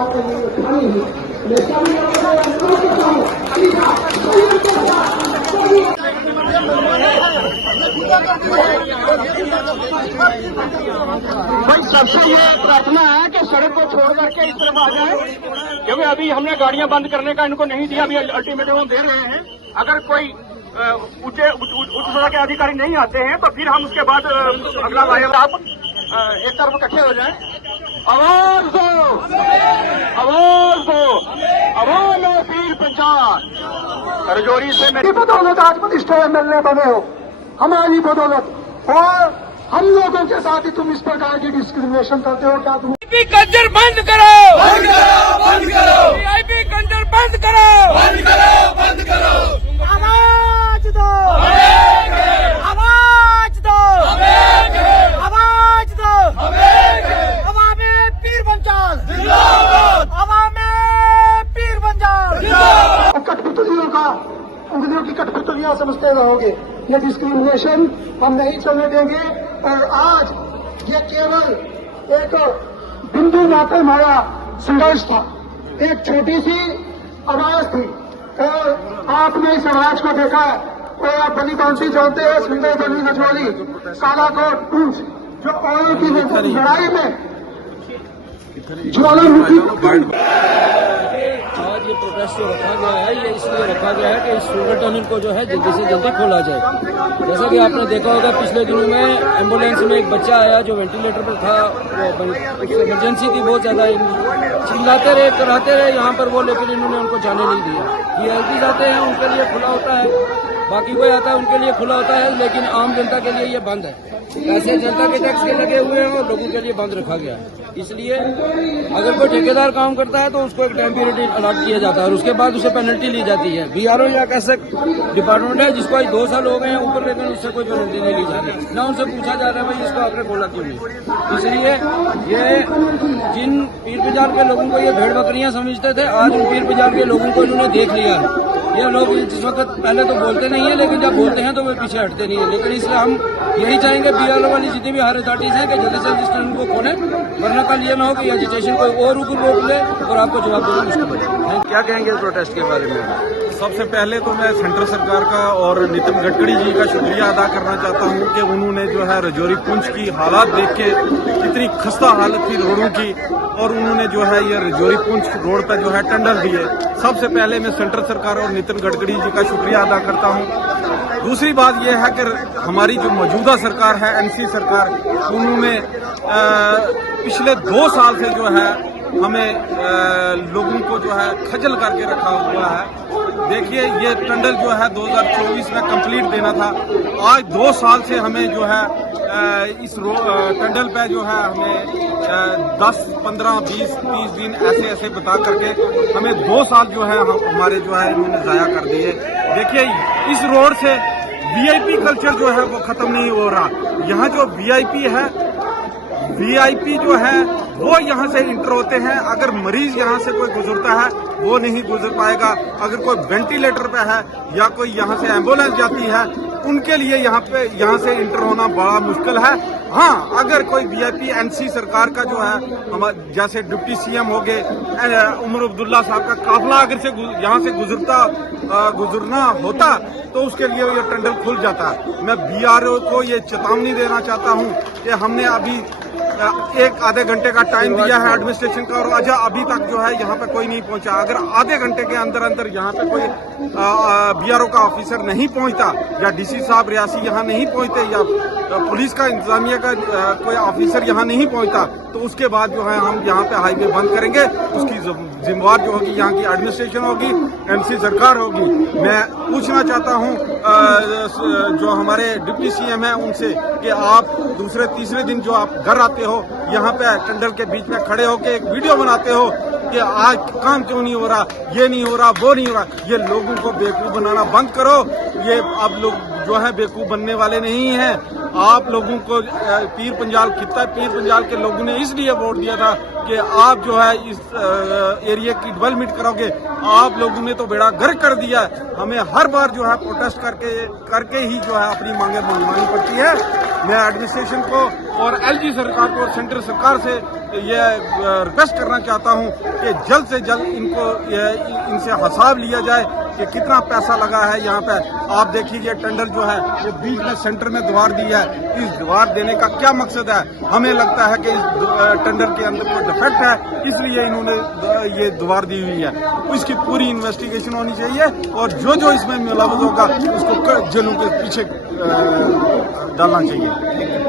भाई सबसे ये प्रार्थना है कि सड़क को छोड़ करके इस तरफ आ जाए, क्योंकि अभी हमने गाड़ियां बंद करने का इनको नहीं दिया, अभी अल्टीमेटम दे रहे हैं। अगर कोई उच्च सदन के अधिकारी नहीं आते हैं तो फिर हम उसके बाद अगला लाएंगे। आप एक तरफ इकट्ठे हो जाएं। आवाज दो, आवाज दो, आवाज लो पीर पंचायत रजौरी से। मेरी बदौलत आज प्रतिष्ठा मिलने बने हो, हमारी बदौलत, और हम लोगों के साथ ही तुम इस प्रकार की डिस्क्रिमिनेशन करते हो। क्या तुम कंजर बंद करो, बंद करो, बंद करो, वीआईपी कंजर बंद करो, बंद करो, बंद करो। आवाज दो, आवाज दो, आवाज दो। अवामे पीर पंचाल जिंदाबाद, अवामे पीर पंचाल। कठपुतलियों का, उंगलियों की कठपुतलियां समझते रहोगे। ये डिस्क्रिमिनेशन हम नहीं चलने देंगे। और आज ये केवल एक बिंदु मात्र हमारा संघर्ष था, एक छोटी सी आवाज थी। और आपने इस आवाज को देखा, और आप बनी कौन सी जानते हैं? सुंदर बनी रजौरी, कालाकोट, पूंछ, जो औरों की लड़ाई में ज्वालामुखी। आज ये प्रोटेस्ट जो रखा गया है, ये इसलिए रखा गया है कि इस शुगर टनल को जो है जल्दी से जल्दी खोला जाए। जैसा कि आपने देखा होगा, पिछले दिनों में एम्बुलेंस में एक बच्चा आया जो वेंटिलेटर पर था, वो इमरजेंसी थी, बहुत ज्यादा चिल्लाते रहे, कराते रहे यहाँ पर वो, लेकिन इन्होंने उनको जाने नहीं दिया। वीआईपी जाते हैं उनके लिए खुला होता है, बाकी कोई आता है उनके लिए खुला होता है, लेकिन आम जनता के लिए ये बंद है। पैसे जनता के टैक्स के लगे हुए हैं और लोगों के लिए बंद रखा गया है। इसलिए अगर कोई ठेकेदार काम करता है तो उसको एक टाइम पीरियड अलॉट किया जाता है और उसके बाद उसे पेनल्टी ली जाती है। बीआरओ या कैसे डिपार्टमेंट है जिसको आज 2 साल हो गए हैं ऊपर, लेकिन उससे कोई पेनल्टी नहीं ली जा रही, ना उनसे पूछा जा रहा है भाई इसको आपने खोला क्यों नहीं। इसलिए ये जिन पीर पंजाल के लोगों को ये भेड़ बकरियां समझते थे, आज उन पीर पंजाल के लोगों को इन्होंने देख लिया है। ये लोग जिस वक्त पहले तो बोलते नहीं है, लेकिन जब बोलते हैं तो वे पीछे हटते नहीं है। लेकिन इसलिए हम यही चाहेंगे बीआरओ वाली जितनी भी हायर अथॉरिटीज हैं कि जल्दी से जल्दी स्टैंड को खोलें, वरना कल ये ना हो कि एजिटेशन कोई और रोक ले और आपको जवाब देना मुश्किल हो। क्या कहेंगे प्रोटेस्ट के बारे में? सबसे पहले तो मैं सेंट्रल सरकार का और नितिन गडकरी जी का शुक्रिया अदा करना चाहता हूं कि उन्होंने जो है रजौरी पुंछ की हालात देख के, इतनी खस्ता हालत थी रोडों की, और उन्होंने जो है ये रजौरी पुंछ रोड पर जो है टेंडर दिए। सबसे पहले मैं सेंट्रल सरकार और नितिन गडकरी जी का शुक्रिया अदा करता हूं। दूसरी बात यह है कि हमारी जो मौजूदा सरकार है, एनसी सरकार, उन्होंने पिछले 2 साल से जो है हमें लोगों को जो है खजल करके रखा हुआ है। देखिए, ये टंडल जो है 2024 में कंप्लीट देना था, आज 2 साल से हमें जो है इस टंडल पे जो है हमें 10, 15, 20, 30 दिन ऐसे बता करके हमें 2 साल जो है हमारे जो है इन्होंने जाया कर दिए। देखिए, इस रोड से वीआईपी कल्चर जो है वो खत्म नहीं हो रहा। यहाँ जो वीआईपी जो है वो यहाँ से इंटर होते हैं। अगर मरीज यहाँ से कोई गुजरता है वो नहीं गुजर पाएगा। अगर कोई वेंटिलेटर पे है या कोई यहाँ से एम्बुलेंस जाती है, उनके लिए यहाँ से इंटर होना बड़ा मुश्किल है। हाँ, अगर कोई वीआईपी एनसी सरकार का जो है, जैसे डिप्टी सीएम हो गए, उमर अब्दुल्ला साहब का काफिला अगर से यहाँ से गुजरना होता तो उसके लिए ये टंडल खुल जाता। मैं बीआरओ को ये चेतावनी देना चाहता हूँ कि हमने अभी 1-आधे घंटे का टाइम दिया है एडमिनिस्ट्रेशन का, और अभी तक जो है यहाँ पे कोई नहीं पहुंचा। अगर आधे घंटे के अंदर यहाँ पे कोई बीआरओ का ऑफिसर नहीं पहुंचता, या डीसी साहब रियासी यहाँ नहीं पहुंचते, या पुलिस का इंतजामिया का कोई ऑफिसर यहाँ नहीं पहुंचता, तो उसके बाद जो है हम यहाँ पे हाईवे बंद करेंगे। उसकी जिम्मेवार जो होगी यहाँ की एडमिनिस्ट्रेशन होगी, एनसी सरकार होगी। मैं पूछना चाहता हूँ जो हमारे डिप्टी सीएम हैं उनसे कि आप दूसरे तीसरे दिन जो आप घर आते हो, यहाँ पे टंडल के बीच में खड़े होकर एक वीडियो बनाते हो कि आज काम क्यों नहीं हो रहा, ये नहीं हो रहा, वो नहीं हो रहा। ये लोगों को बेवकूफ बनाना बंद करो। ये आप लोग जो है बेवकूफ बनने वाले नहीं हैं। आप लोगों को पीर पंजाल खिता पीर पंजाल के लोगों ने इसलिए वोट दिया था कि आप जो है इस एरिया की डेवलपमेंट करोगे। आप लोगों ने तो बेड़ा गर्क कर दिया। हमें हर बार जो है प्रोटेस्ट करके ही जो है अपनी मांगे मनवानी पड़ती है। मैं एडमिनिस्ट्रेशन को और एलजी सरकार को और सेंट्रल सरकार से ये रिक्वेस्ट करना चाहता हूं कि जल्द से जल्द इनसे हिसाब लिया जाए कि कितना पैसा लगा है। यहाँ पे आप देखिए ये टेंडर जो है ये बीच में सेंटर में द्वार दी है। इस द्वार देने का क्या मकसद है? हमें लगता है कि इस टेंडर के अंदर कोई डिफेक्ट है, इसलिए इन्होंने ये द्वार दी हुई है। इसकी पूरी इन्वेस्टिगेशन होनी चाहिए और जो इसमें मुलव्वस होगा उसको जेलों के पीछे डालना चाहिए।